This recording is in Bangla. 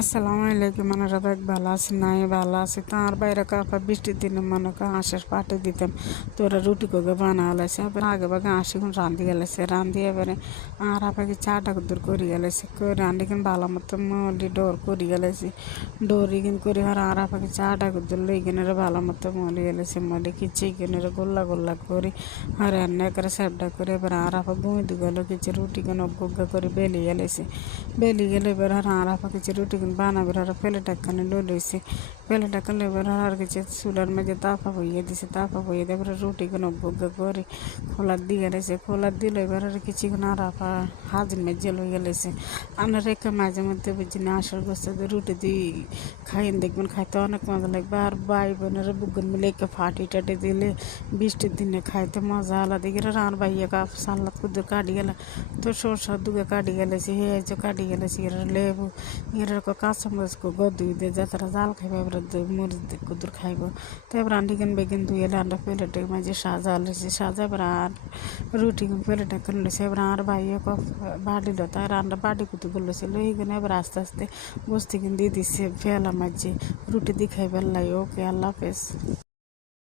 আসসালামু আলাইকুম। মনে দেখ ভালো আছি নাই ভালো আছি তার বাইরে কাপা বৃষ্টির দিনে মনে কর আঁশের পাটে দিতাম তোরা রুটি করে বানা হলাইছে এবার আগে ভাগে আঁশিগুন রান্ধি গেলেছে রান্ধি এবারে আর আপাকে চাটা দূর করি গেলেছে করে রান্ধি কিন ভালো মতো মলি ডোর করি গেলেছি ডোরি কিন করে আর আপাকে চাটা দূর লই কিনে ভালো মতো মলি গেলেছে মলি কিচি কিনে গোল্লা গোল্লা করি আর রান্না করে স্যাপটা করে এবার আর আপা গুঁই দি গেলো কিছু রুটি কিন অজ্ঞা করে বেলি গেলেছে বেলি গেলে এবার আর আপা কিছু রুটি বানাবার আর প্লেটখানে লইছে প্লেটখানে এবার আর কিছু চুলার মাঝে তাপা বইয়ে দিছে তাপা বইয়ে দিয়ে এবার রুটিগুলো অজ্ঞা করে খোলার দিয়ে গেলেছে খোলার দিল এবার আর কিছুক্ষণ আর আপা হাজির মেজে লই গেলেছে আমরা রেখে মাঝে মধ্যে বুঝি না আসার গোস্ত রুটি দিয়ে খাইন দেখবেন খাইতে অনেক মজা লাগবে আর ভাই বোনের বুকন মিলে একে ফাটি টাটি দিলে বৃষ্টির দিনে খাইতে মজা আলাদা গেলে আর ভাইয়া কাপ সাল্লাদ কুদুর কাটি গেলে তো সরষার দুগে কাটি গেলেছে হেঁচো কাটি গেলেছে লেবু এরকম কাঁচামরিচ গদুই দিয়ে যারা জাল খাইবে এবার মরিচ কুদুর খাইব তো এবার আন্ডিকেন বেগিন ধুয়ে আন্ডা প্লেটের মাঝে সাজা লেছে সাজা এবার আর রুটি প্লেটে কিনলেছে এবার আর ভাইয়ে বাড়িল তার আন্ডা বাড়ি কুতু করলেছিল এইখানে এবার আস্তে আস্তে বস্তি কিন দিয়ে দিচ্ছে ফেলা মাঝে রুটি দিয়ে খাইবার লাই। ওকে, আল্লাহ হাফেজ।